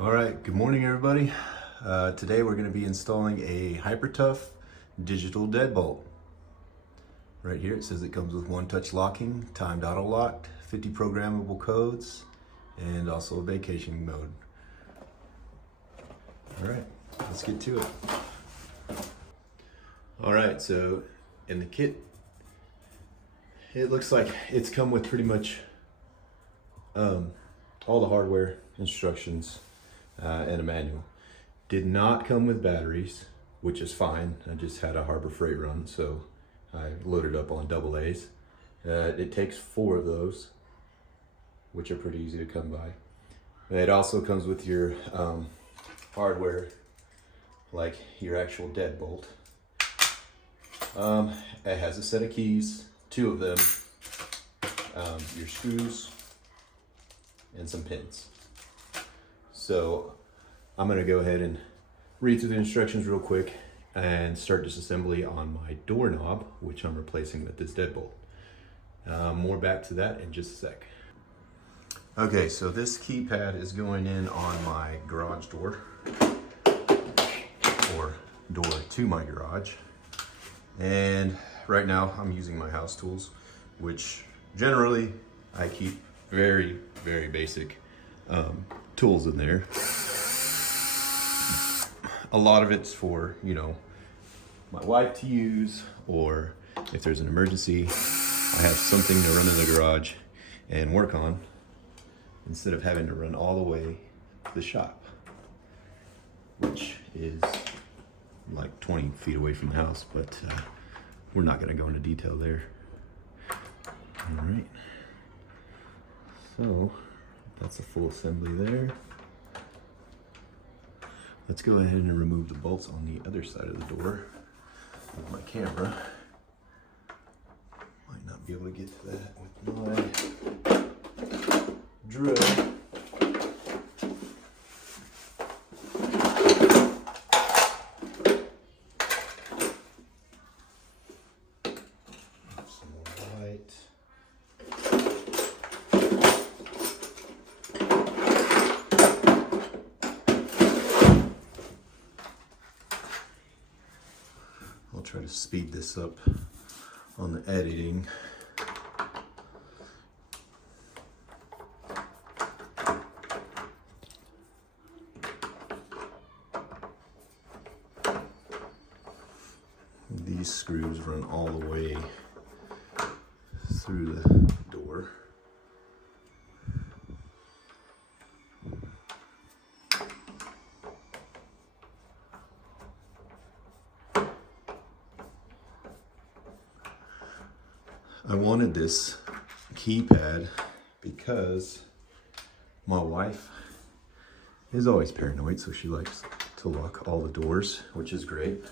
All right, good morning everybody. Today we're going to be installing a hypertough digital deadbolt. Right here it says it comes with one-touch locking, timed auto lock, 50 programmable codes, and also a vacation mode. All right, let's get to it. All right, so in the kit, it looks like it's come with pretty much all the hardware instructions and a manual. Did not come with batteries, which is fine. I just had a Harbor Freight run, so I loaded up on AA's. It takes 4 of those, which are pretty easy to come by. It also comes with your hardware, like your actual deadbolt. It has a set of keys, 2 of them, your screws, and some pins. So I'm gonna go ahead and read through the instructions real quick and start disassembly on my doorknob, which I'm replacing with this deadbolt. More back to that in just a sec. Okay, so this keypad is going in on my garage door, or door to my garage. And right now I'm using my house tools, which generally I keep very, very basic tools in there. A lot of it's for, you know, my wife to use, or if there's an emergency, I have something to run in the garage and work on instead of having to run all the way to the shop, which is like 20 feet away from the house, but we're not gonna go into detail there. All right, so that's a full assembly there. Let's go ahead and remove the bolts on the other side of the door with my camera. Might not be able to get to that with my drill. Some more light. I'll try to speed this up on the editing. These screws run all the way through the door. I wanted this keypad because my wife is always paranoid, so she likes to lock all the doors, which is great.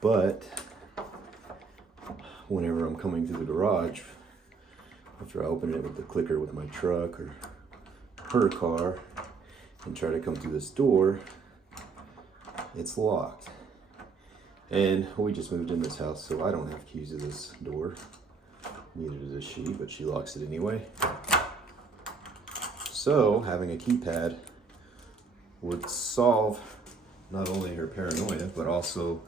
But whenever I'm coming through the garage, after I open it with the clicker with my truck or her car and try to come through this door, it's locked. And we just moved in this house, so I don't have keys to this door. Neither does she, but she locks it anyway. So having a keypad would solve not only her paranoia, but also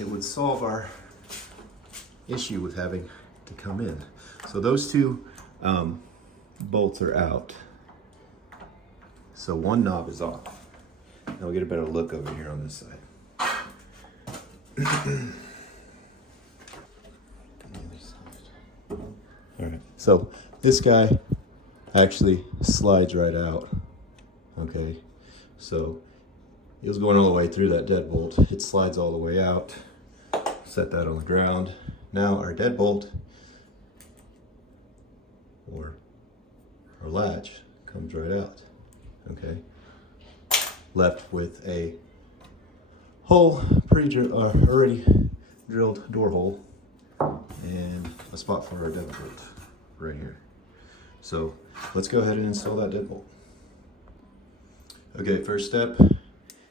it would solve our issue with having to come in. So those 2 bolts are out. So one knob is off. Now we'll get a better look over here on this side. All right, so this guy actually slides right out. Okay, so it was going all the way through that deadbolt. It slides all the way out. Set that on the ground. Now our deadbolt, or our latch, comes right out. Okay. Left with a hole, already drilled door hole, and a spot for our deadbolt right here. So let's go ahead and install that deadbolt. Okay, first step,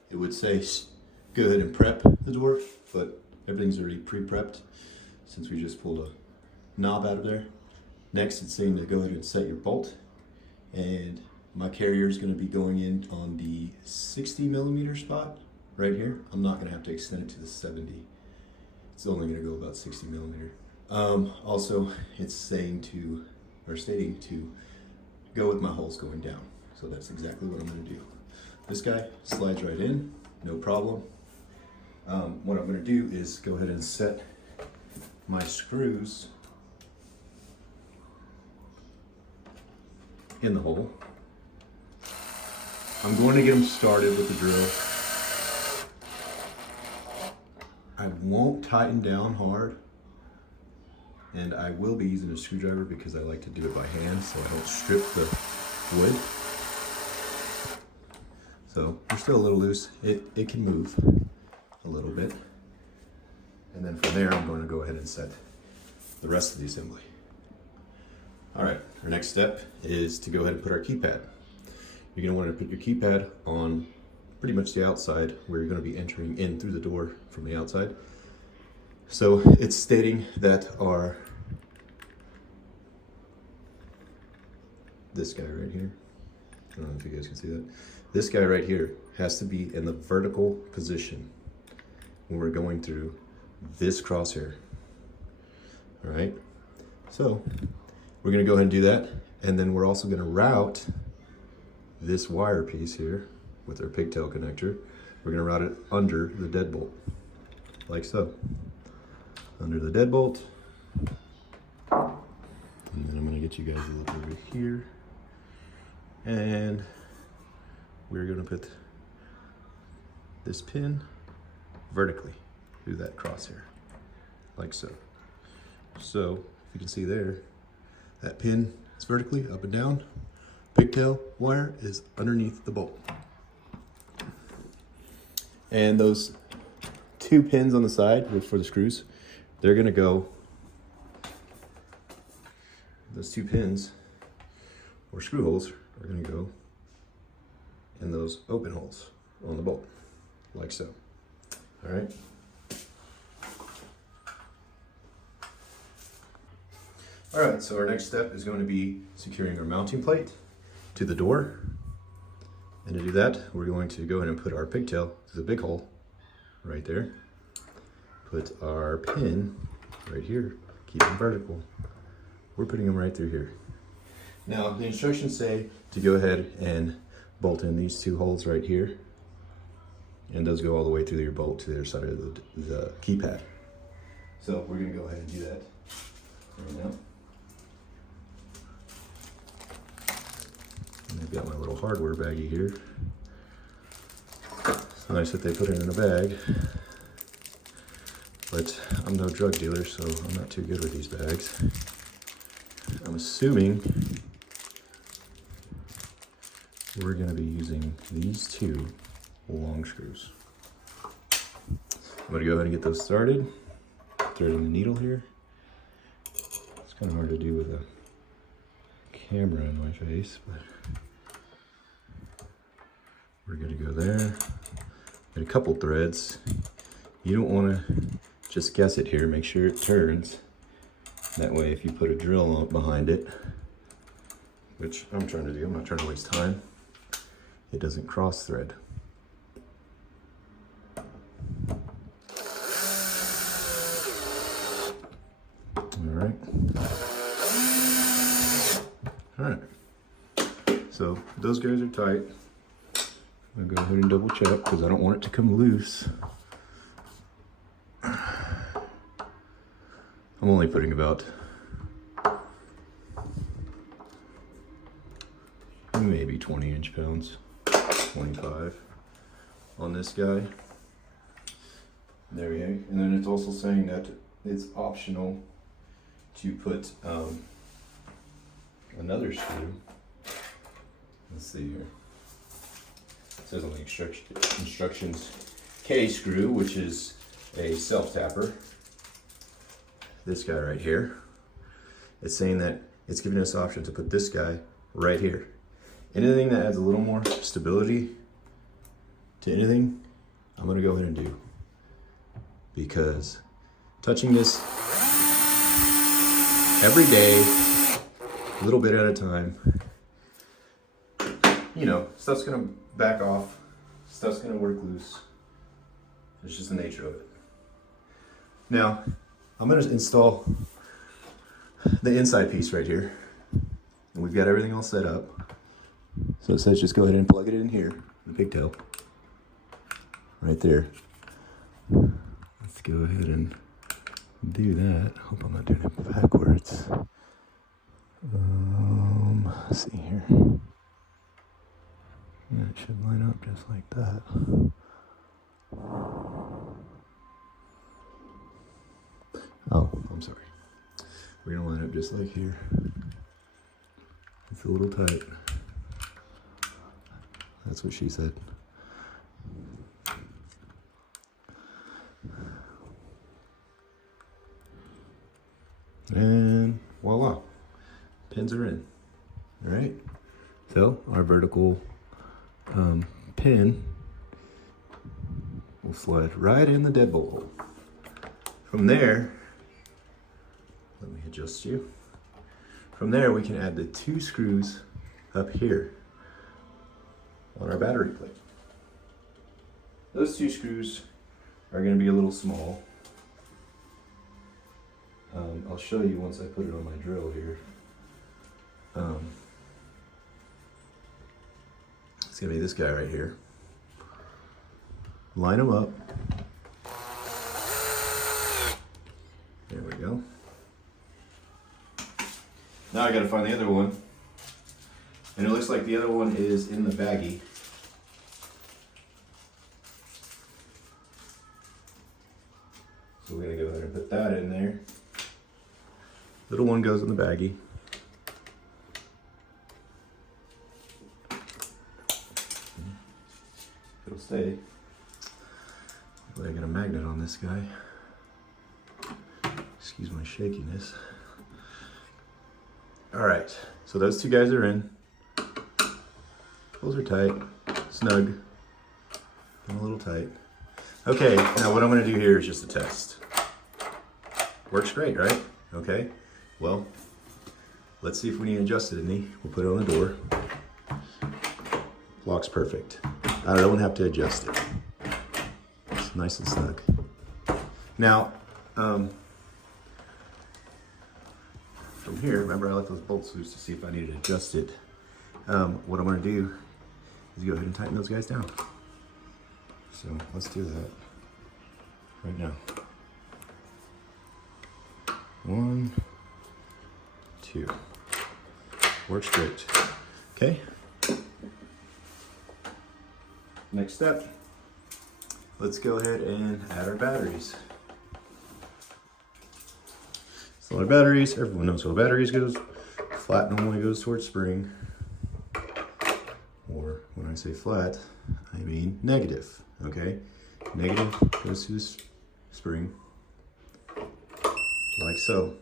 it would say go ahead and prep the door, but everything's already pre-prepped since we just pulled a knob out of there. Next, it's saying to go ahead and set your bolt, and my carrier is going to be going in on the 60 millimeter spot right here. I'm not going to have to extend it to the 70. It's only going to go about 60 millimeter. Also, it's saying to, or stating to go with my holes going down. So that's exactly what I'm going to do. This guy slides right in, no problem. What I'm going to do is go ahead and set my screws in the hole. I'm going to get them started with the drill. I won't tighten down hard, and I will be using a screwdriver because I like to do it by hand so I don't strip the wood. So they're still a little loose. It can move a little bit. And then from there, I'm going to go ahead and set the rest of the assembly. All right, our next step is to go ahead and put our keypad. You're going to want to put your keypad on pretty much the outside where you're going to be entering in through the door from the outside. So it's stating that this guy right here, I don't know if you guys can see that. This guy right here has to be in the vertical position when we're going through this crosshair. All right, so we're going to go ahead and do that, and then we're also going to route this wire piece here with our pigtail connector. We're going to route it under the deadbolt, like so. Under the deadbolt. And then I'm going to get you guys a look over here. And we're going to put this pin vertically through that crosshair, like so. So if you can see there, that pin is vertically up and down. Pigtail wire is underneath the bolt. And those two pins on the side for the screws, they're gonna go, those two pins or screw holes are gonna go in those open holes on the bolt, like so. All right. All right, so our next step is going to be securing our mounting plate to the door. And to do that, we're going to go ahead and put our pigtail through the big hole right there. Put our pin right here, keep them vertical. We're putting them right through here. Now, the instructions say to go ahead and bolt in these two holes right here. And those go all the way through your bolt to the other side of the keypad. So we're gonna go ahead and do that right now. I've got my little hardware baggie here. It's nice that they put it in a bag, but I'm no drug dealer, so I'm not too good with these bags. I'm assuming we're going to be using these two long screws. I'm going to go ahead and get those started. Threading the needle here. It's kind of hard to do with a camera in my face, but we're going to go there. And a couple threads. You don't want to just guess it here. Make sure it turns. That way, if you put a drill on behind it, which I'm trying to do, I'm not trying to waste time, it doesn't cross thread. Alright. Alright. So those guys are tight. I'm gonna go ahead and double check because I don't want it to come loose. I'm only putting about maybe 20 inch-pounds, 25 on this guy. There we go. And then it's also saying that it's optional to put another screw. Let's see here. It says on the instructions K screw, which is a self-tapper. This guy right here. It's saying that it's giving us the option to put this guy right here. Anything that adds a little more stability to anything, I'm gonna go ahead and do. Because touching this every day a little bit at a time. You know, stuff's gonna back off, stuff's gonna work loose. It's just the nature of it. Now, I'm gonna install the inside piece right here. And we've got everything all set up. So it says just go ahead and plug it in here, the pigtail. Right there. Let's go ahead and do that. Hope I'm not doing it backwards. Let's see here. Yeah, it should line up just like that. Oh, I'm sorry. We're gonna line up just like here. It's a little tight. That's what she said. And voila, pins are in. All right, so our vertical pin will slide right in the deadbolt hole. From there, let me adjust you. From there, we can add the 2 screws up here on our battery plate. Those 2 screws are going to be a little small. I'll show you once I put it on my drill here. It's going to be this guy right here. Line them up. There we go. Now I got to find the other one. And it looks like the other one is in the baggie. So we're going to go ahead and put that in there. Little one goes in the baggie. It'll stay. I got a magnet on this guy. Excuse my shakiness. All right, so those 2 guys are in. Those are tight, snug, and a little tight. Okay, now what I'm gonna do here is just a test. Works great, right? Okay, well, let's see if we need to adjust it any. We'll put it on the door. Locks perfect. I don't have to adjust it. It's nice and snug. Now, from here, remember I left those bolts loose to see if I needed to adjust it. What I'm gonna do is go ahead and tighten those guys down. So let's do that right now. 1, 2. Works great. Okay. Next step, let's go ahead and add our batteries. So our batteries, everyone knows how batteries goes. Flat normally goes towards spring. Or when I say flat, I mean negative, okay? Negative goes to the spring, like so.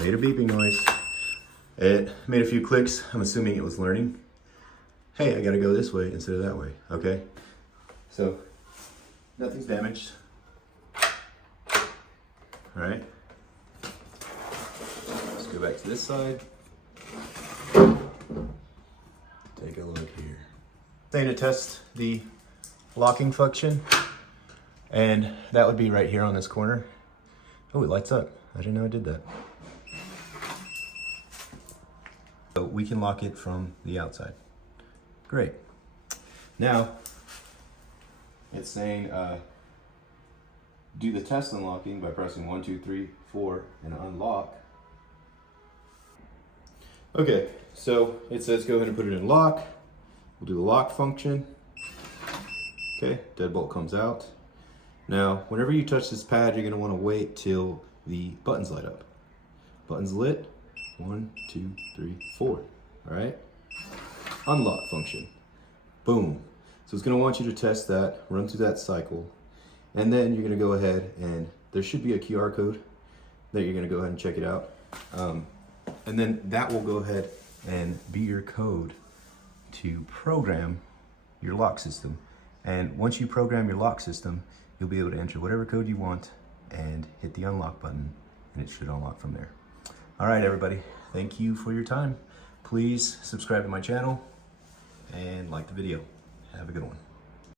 Made a beeping noise. It made a few clicks. I'm assuming it was learning. Hey, I gotta go this way instead of that way, okay? So, nothing's damaged. All right. Let's go back to this side. Take a look here. Saying to test the locking function, and that would be right here on this corner. Oh, it lights up. I didn't know it did that. So we can lock it from the outside. Great. Now, it's saying do the test unlocking by pressing 1, 2, 3, 4 and unlock. Okay, so it says go ahead and put it in lock. We'll do the lock function. Okay, deadbolt comes out. Now, whenever you touch this pad, you're gonna wanna wait till the buttons light up. Buttons lit, 1, 2, 3, 4, all right? Unlock function, boom. So it's gonna want you to test that, run through that cycle, and then you're gonna go ahead and there should be a QR code that you're gonna go ahead and check it out. And then that will go ahead and be your code to program your lock system. And once you program your lock system, you'll be able to enter whatever code you want and hit the unlock button, and it should unlock from there. All right, everybody. Thank you for your time. Please subscribe to my channel and like the video. Have a good one.